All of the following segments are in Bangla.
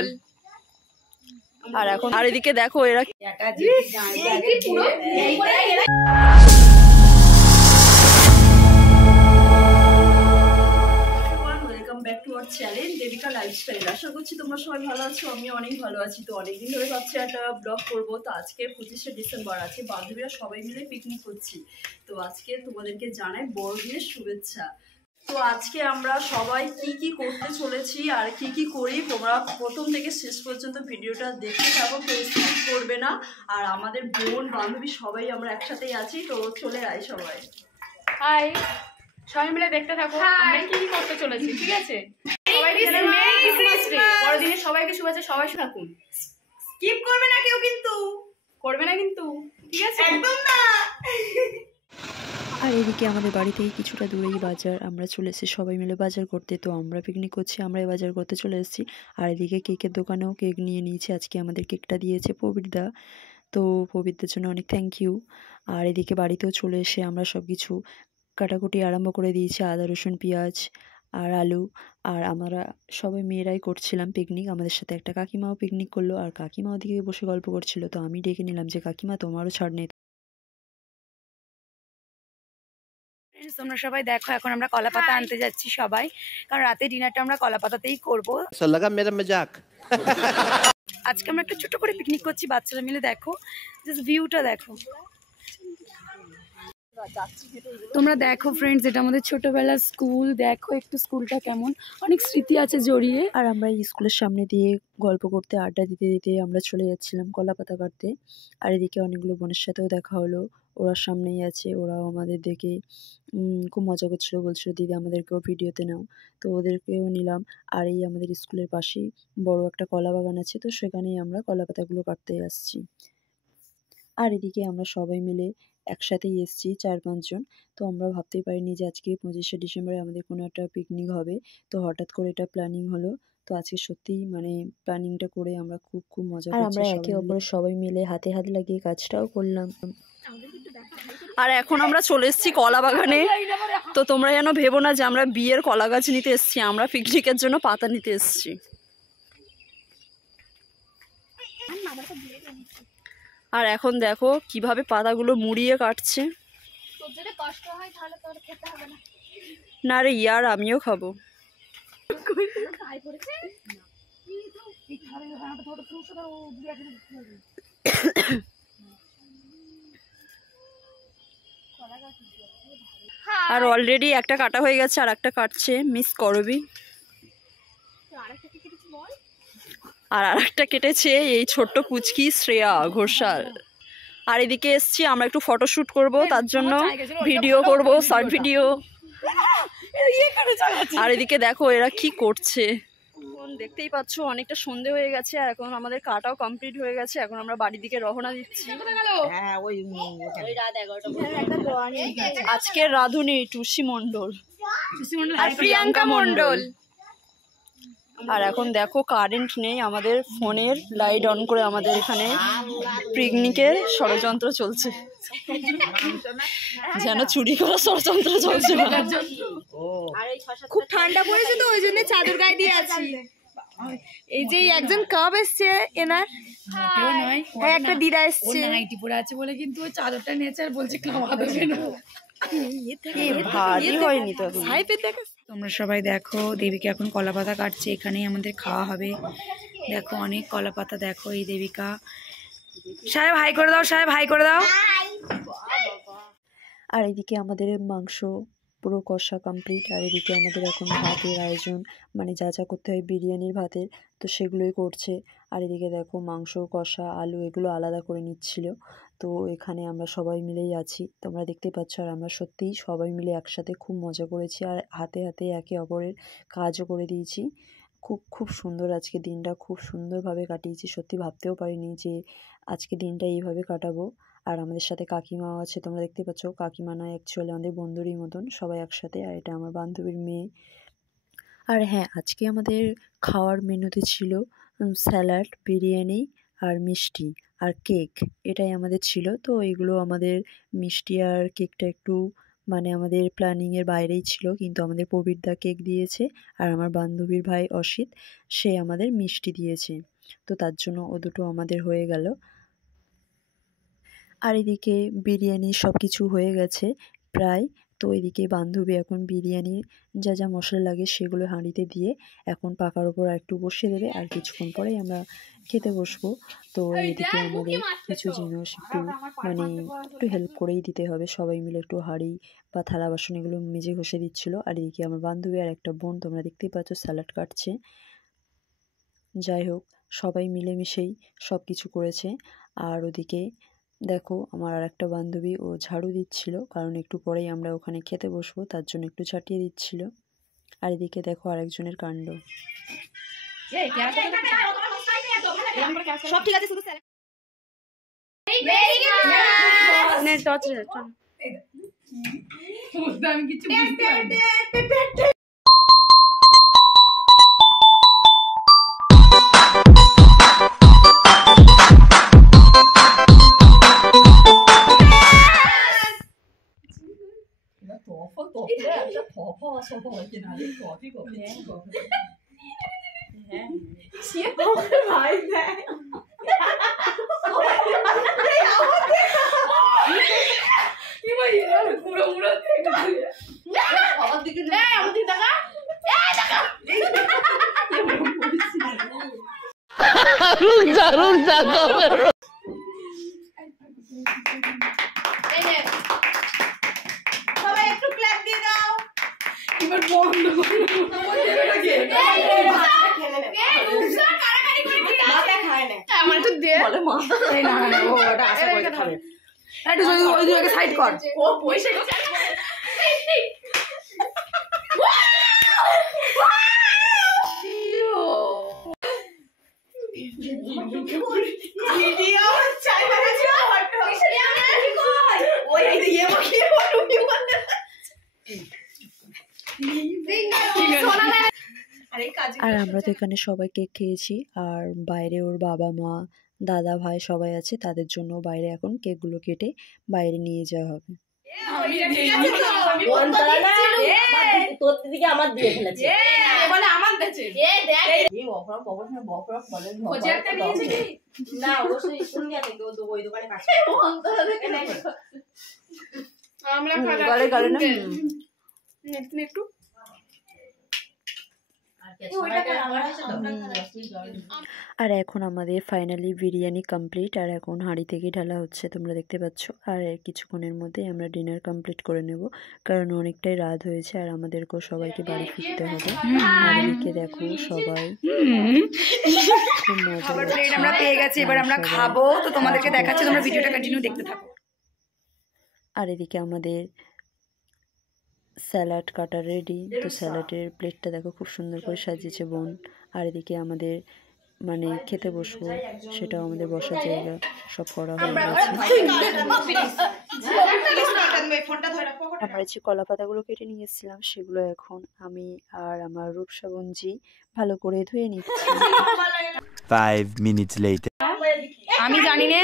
মন্ডল। আর এখন আর এদিকে দেখো এরা দেবিকা লাইফস্টাইল। আশা করছি তোমরা সবাই ভালো আছো, আমি অনেক ভালো আছি। তো অনেকদিন ধরে ভাবছি একটা ব্লগ করবো। তো আজকে 25শে ডিসেম্বর আছে, বান্ধবীরা সবাই মিলে পিকনিক করছি। তো আজকে তোমাদেরকে জানাই বড়দিনের শুভেচ্ছা। তো আজকে আমরা সবাই কি কি করতে চলেছি আর কি কি করি, তোমরা প্রথম থেকে শেষ পর্যন্ত ভিডিওটা দেখতে থাকো, কেউ স্কিপ করবে না। আর আমাদের বোন বান্ধবী সবাই আমরা একসাথেই আছি, তো চলে আয় সবাই। হাই, সবাই মিলে দেখতে থাকো আমরা কি কি করতে চলেছি, ঠিক আছে? বড়দিনে সবাইকে শুভেচ্ছা, সবাই থাকুন, স্কিপ করবে না কেউ, কিন্তু করবে না কিন্তু, ঠিক আছে? একদম না। আর এদিকে আমাদের বাড়ি থেকে কিছুটা দূরেই বাজার, আমরা চলে এসেছি সবাই মিলে বাজার করতে। তো আমরা পিকনিক করছি, আমরাই বাজার করতে চলে এসেছি। আর এদিকে কেকের দোকানেও কেক নিয়ে নিয়েছি, আজকে আমাদের কেকটা দিয়েছে প্রবীরদা। তো প্রবীরদার জন্য অনেক থ্যাংক ইউ। আর এদিকে বাড়িতেও চলে এসে আমরা সব কিছু কাটাকুটি আরম্ভ করে দিয়েছি, আদা রসুন পেঁয়াজ আর আলু। আর আমরা সবাই মেয়েরাই করছিলাম পিকনিক, আমাদের সাথে একটা কাকিমাও পিকনিক করলো। আর কাকিমা ওদিকে বসে গল্প করছিল, তো আমি ডেকে নিলাম যে কাকিমা তোমারও ছাড় নেই। তোমরা সবাই দেখো, এখন আমরা কলাপাতা আনতে যাচ্ছি সবাই, কারণ রাতে ডিনারটা আমরা কলাপাতাতেই করবো। আজকে আমরা একটু ছোট করে পিকনিক করছি বাচ্চারা মিলে, দেখো জাস্ট ভিউটা দেখো। তোমরা দেখো ফ্রেন্ডস, এটা আমাদের ছোটবেলার স্কুল, দেখো একটু স্কুলটা কেমন, অনেক স্মৃতি আছে জড়িয়ে। আর আমরা এই স্কুলের সামনে দিয়ে গল্প করতে আড্ডা দিতে দিতে আমরা চলে যাচ্ছিলাম কলা পাতা কাটতে। আর এদিকে অনেকগুলো বোনের সাথেও দেখা হলো, ওরা সামনেই আছে, ওরাও আমাদের দেখে খুব মজা করছিল, বলছিল দিদি আমাদেরকেও ভিডিওতে নাও। তো ওদেরকেও নিলাম। আর এই আমাদের স্কুলের পাশেই বড় একটা কলা বাগান আছে, তো সেখানেই আমরা কলা পাতাগুলো কাটতে আসছি। আর এদিকে আমরা সবাই মিলে একসাথেই এসেছি 4-5 জন। তো আমরা ভাবতেই পারিনি যে আজকে 25শে ডিসেম্বরে আমাদের কোনো একটা পিকনিক হবে। তো হঠাৎ করে এটা প্ল্যানিং হলো। তো আজকে সত্যিই মানে প্ল্যানিংটা করে আমরা খুব মজা করছি। আর আমরা একে অপরের সবাই মিলে হাতে হাত লাগিয়ে কাজটাও করলাম। আর এখন আমরা চলে এসেছি কলা বাগানে। তো তোমরা যেন ভেবো না যে আমরা বিয়ের কলা গাছ নিতে এসেছি, আমরা পিকনিকের জন্য পাতা নিতে এসেছি। আর এখন দেখো কিভাবে পাতাগুলো মুড়িয়ে কাটছে। না রে ইয়ার, আমিও খাবো। আর অলরেডি একটা কাটা হয়ে গেছে, আর একটা কাটছে, মিস করবি। আর আরেকটা কেটেছে এই ছোট্ট কুচকি শ্রেয়া ঘোষাল। আর এদিকে এসছি আমরা একটু ফটোশুট করব, তার জন্য ভিডিও করব, শর্ট ভিডিও। আর এদিকে দেখো এরা কি করছে, দেখতেই পাচ্ছ অনেকটা সন্ধে হয়ে গেছে। আর এখন আমাদের কাটাও কমপ্লিট হয়ে গেছে, এখন আমরা বাড়ির দিকে রওনা দিচ্ছি। আজকের রাঁধুনি টুসি মন্ডল আর প্রিয়াঙ্কা মন্ডল। আর এখন দেখো কারেন্ট নেই, আমাদের ফোনের লাইট অন করে আমাদের এখানে পিকনিকের ষড়যন্ত্র চলছে, যেন চুরি করা ষড়যন্ত্র চলছে। খুব ঠান্ডা পড়েছে তো ওই জন্য চাদর গায়ে দিয়ে আছি। এই যে একজন কাপ এসছে, এনার হ্যাঁ একটা দিদা এসছে, নাইটি পরে আছে বলে কিন্তু ওই চাদরটা নিয়েছে আর বলছে খাওয়া দেবে না। তোমরা সবাই দেখো দেবিকা এখন কলা পাতা কাটছে, এখানেই আমাদের খাওয়া হবে। দেখো অনেক কলা পাতা, দেখো এই দেবিকা। সাহেব হাই করে দাও, সাহেব হাই করে দাও। আর এদিকে আমাদের মাংস পুরো কষা কমপ্লিট। আর এদিকে আমাদের এখন ভাতের আয়োজন, মানে যা যা করতে হয় বিরিয়ানির ভাতের, তো সেগুলোই করছে। আর এদিকে দেখো মাংস কষা আলু এগুলো আলাদা করে নিচ্ছিল। তো এখানে আমরা সবাই মিলেই আছি, তোমরা দেখতেই পাচ্ছ। আর আমরা সত্যিই সবাই মিলে একসাথে খুব মজা করেছি, আর হাতে হাতে একে অপরের কাজও করে দিয়েছি। খুব সুন্দর আজকে দিনটা, খুব সুন্দরভাবে কাটিয়েছি। সত্যি ভাবতেও পারিনি যে আজকে দিনটা এইভাবে কাটাবো। আর আমাদের সাথে কাকিমাও আছে, তোমরা দেখতে পাচ্ছ। কাকিমা নয়, অ্যাকচুয়ালি আমাদের বন্ধুরই মতন, সবাই একসাথে। আর এটা আমার বান্ধবীর মেয়ে। আর হ্যাঁ, আজকে আমাদের খাওয়ার মেনুতে ছিল স্যালাড, বিরিয়ানি আর মিষ্টি আর কেক, এটাই আমাদের ছিল। তো এগুলো আমাদের মিষ্টি আর কেকটা একটু মানে আমাদের প্ল্যানিংয়ের বাইরেই ছিল, কিন্তু আমাদের প্রবীরদা কেক দিয়েছে আর আমার বান্ধবীর ভাই অসিত সে আমাদের মিষ্টি দিয়েছে, তো তার জন্য ও দুটো আমাদের হয়ে গেল। আর এদিকে বিরিয়ানি সব কিছু হয়ে গেছে প্রায়। তো এদিকে বান্ধবী এখন বিরিয়ানি যা যা মশলা লাগে সেগুলো হাঁড়িতে দিয়ে এখন পাকার ওপর একটু বসিয়ে দেবে, আর কিছুক্ষণ পরেই আমরা খেতে বসবো। তো এদিকে আমাদের কিছু জিনিস একটু মানে একটু হেল্প করেই দিতে হবে, সবাই মিলে একটু হাঁড়ি বা থালা বাসন এগুলো মেজে ঘষে দিচ্ছিলো। আর এদিকে আমার বান্ধবী আর একটা বোন তোমরা দেখতেই পাচ্ছ স্যালাড কাটছে। যাই হোক, সবাই মিলেমিশেই সব কিছু করেছে। আর ওদিকে দেখো আমার আর একটা বান্ধবী ও ঝাড়ু দিচ্ছিল, কারণ একটু পরেই আমরা ওখানে খেতে বসবো, তার জন্য একটু ছাটিয়ে দিচ্ছিল। আর এদিকে দেখো আরেকজনের কাণ্ড। সব ঠিক আছে, শুধু আমি কিছু সবাই একটু ক্ল্যাপ দিয়ে দাও। এবার বন্ধ আমার একটু দে বলে মাথা না না ও ওটা আশা করে খাবে একটু ওই দুটোকে সাইড কর ও পয়সা ভিডিও চাই মানে ওই ইয়ে মাখিয়ে আর আমরা তো এখানে সবাই কেক খেয়েছি, আর বাইরে ওর বাবা মা দাদা ভাই সবাই আছে, তাদের জন্য বাইরে এখন কেকগুলো কেটে বাইরে নিয়ে যাওয়া হবে। একটু আর এখন আমাদের ফাইনালি বিরিয়ানি কমপ্লিট, আর এখন হাঁড়ি থেকে ঢালা হচ্ছে তোমরা দেখতে পাচ্ছ। আর কিছুক্ষণের মধ্যেই আমরা ডিনার কমপ্লিট করে নেব, কারণ অনেকটাই রাত হয়েছে আর আমাদেরকেও সবাইকে বাড়ি ফিরতে হবে। আর এদিকে দেখো সবাই খুব মজা করছে। আমরা পেয়ে গেছি, এবার আমরা খাবো, তো তোমাদেরকে দেখাচ্ছি, তোমরা ভিডিওটা কন্টিনিউ দেখতে থাকো। আর এদিকে আমাদের স্যালাড কাটা রেডি, তো স্যালাডের প্লেটটা দেখো খুব সুন্দর করে সাজিয়েছে বোন। আর এদিকে আমাদের মানে খেতে বসবো, সেটাও আমাদের বসার জায়গা সব করা হয়ে গেছে। আমরা যে কলা পাতাগুলো কেটে নিয়ে এসেছিলাম সেগুলো এখন আমি আর আমার রূপসা বোনজি ভালো করে ধুয়ে নিচ্ছি। 5 minutes later. আমি জানি না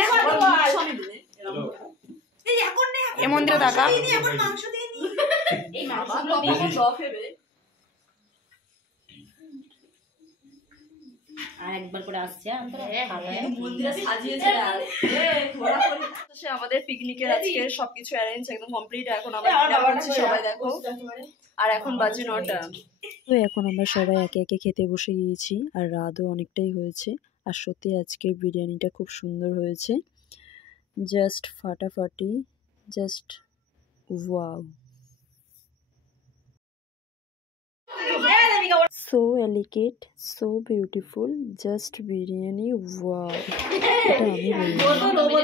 এ মন্দিরে টাকা একবার করে আসছে আমাদের পিকনিকের আজকে সবকিছু অ্যারেঞ্জ একদম কমপ্লিট। এখন আমরা ডিনার করছি সবাই দেখো, আর এখন বাজে 9টা। তো এখন আমরা সবাই একে একে খেতে বসে গিয়েছি, আর রাতও অনেকটাই হয়েছে। আর সত্যি আজকের বিরিয়ানিটা খুব সুন্দর হয়েছে, জাস্ট ফাটাফাটি, just wow, so elegant, so beautiful, just biryani wow. এটা আমি বলবো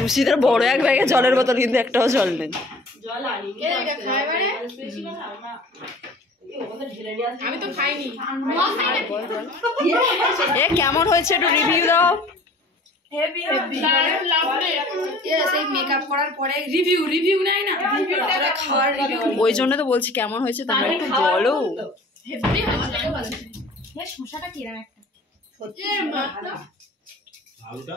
টুসিদের বড় এক ব্যাগে জলের বোতল, কিন্তু একটাও জল নেই। আমি তো খাইনি। এ কেমন হয়েছে একটু রিভিউ দাও। হেভি হেভি সেই মেকআপ করার পরে রিভিউ নাই না, রিভিউটা খাওয়ার রিভিউ। ওই জন্য তো বলছি কেমন হয়েছে তোমরা একটু বলো। হেভি ভালো আছে। এই শসাটা কিরকম একটা সত্যি আলুটা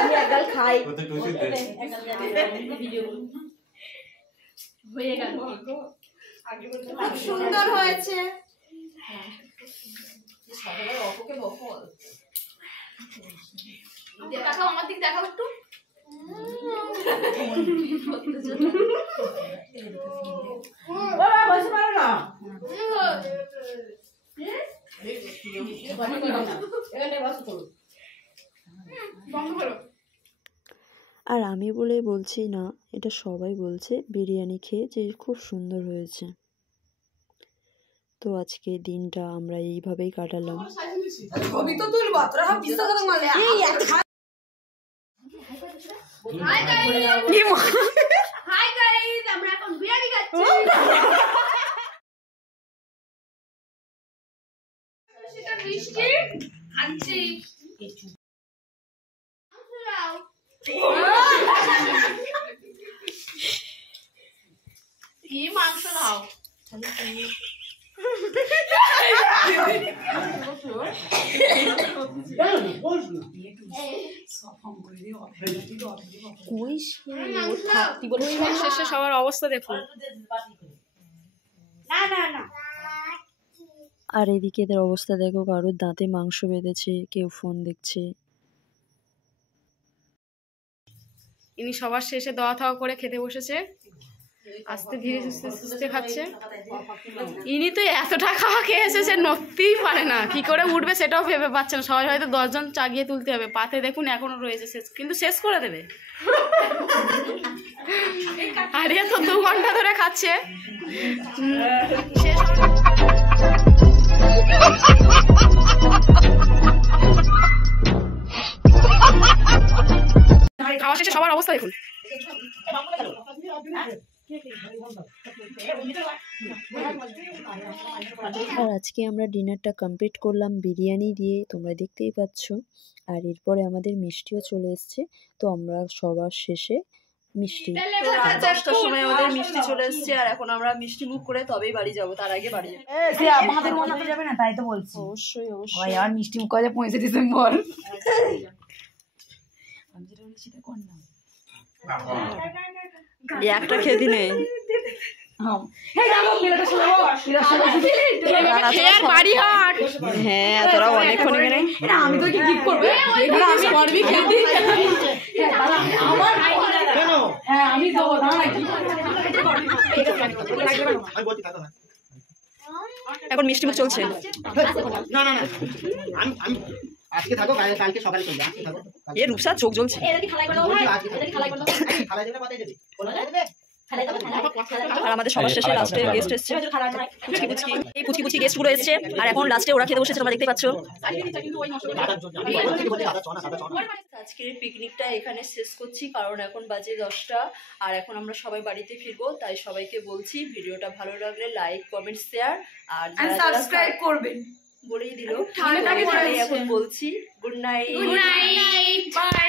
আমি একগাল খাই। খুব সুন্দর হয়েছে। দেখাও আমার দিক, দেখাও একটু। আর আমি বলে বলছি না, এটা সবাই বলছে বিরিয়ানি খেয়ে যে খুব সুন্দর হয়েছে। তো আজকে দিনটা আমরা এইভাবেই কাটালাম। আমরা এখন বিরিয়ানি খাচ্ছি। সেটা মিষ্টি খাচ্ছি। কি মাংস নাও? শেষে সবার অবস্থা দেখুন। আর এদিকে এদের অবস্থা দেখো, কারোর দাঁতে মাংস বেঁধেছে, কেউ ফোন দেখছে। ইনি সবার শেষে দেওয়া থাওয়া করে খেতে বসেছে, আস্তে ধীরে সুস্থে সুস্থে খাচ্ছে। ইনি তো এতটা খাওয়া খেয়ে এসেছে, নড়তেই পারে না, কি করে উঠবে সেটাও ভেবে পাচ্ছে না। সবাই হয়তো 10 জন চাগিয়ে তুলতে হবে। পাতে দেখুন এখনো রয়েছে, শেষ কিন্তু শেষ করে দেবে। আর এ তো 2 ঘন্টা ধরে খাচ্ছে। খাওয়া শেষে সবার অবস্থা দেখুন। আর আজকে আমরা ডিনারটা কমপ্লিট করলাম বিরিয়ানি দিয়ে, তোমরা দেখতেই পাচ্ছ। আর এরপরে আমাদের মিষ্টিও চলে এসছে। তো আমরা সবার শেষে মিষ্টি, তো রাত 10টার সময় আমাদের মিষ্টি চলে এসছে, আর এখন আমরা মিষ্টি মুখ করে তবেই বাড়ি যাবো। তার আগে বাড়ি যাবে না, তাই তো বলছি। অবশ্যই অবশ্যই। ভাই আর মিষ্টি মুখ আছে 25 ডিসেম্বর। একটা খেতে নেই। হ্যাঁ তোরা অনেকক্ষণ এখানে। আমি তো কি গিফট করব? আমি করবি খেতে। হ্যাঁ আমি দেবো, দাঁড়া কি এখন মিষ্টি মুখ চলছে। না না না, আমি আজকে থাকো, কালকে সকালে চলে আজকে থাকো। এ রূপসা চোখ জ্বলছে। আর আমাদের সবার শেষে লাস্টে গেস্ট এসেছে, এই পুচকি পুচকি গেস্ট গুলো এসেছে। আর এখন লাস্টে ওরা খেতে বসেছে, তোমরা দেখতে পাচ্ছ। আজকের পিকনিকটা এখানে শেষ করছি, কারণ এখন বাজে 10টা। আর এখন আমরা সবাই বাড়িতে ফিরবো। তাই সবাইকে বলছি ভিডিওটা ভালো লাগলে লাইক কমেন্ট শেয়ার, আর সাবস্ক্রাইব করবেন। বলেই দিল ঠান্ডা এখন বলছি গুড নাইট। বাই।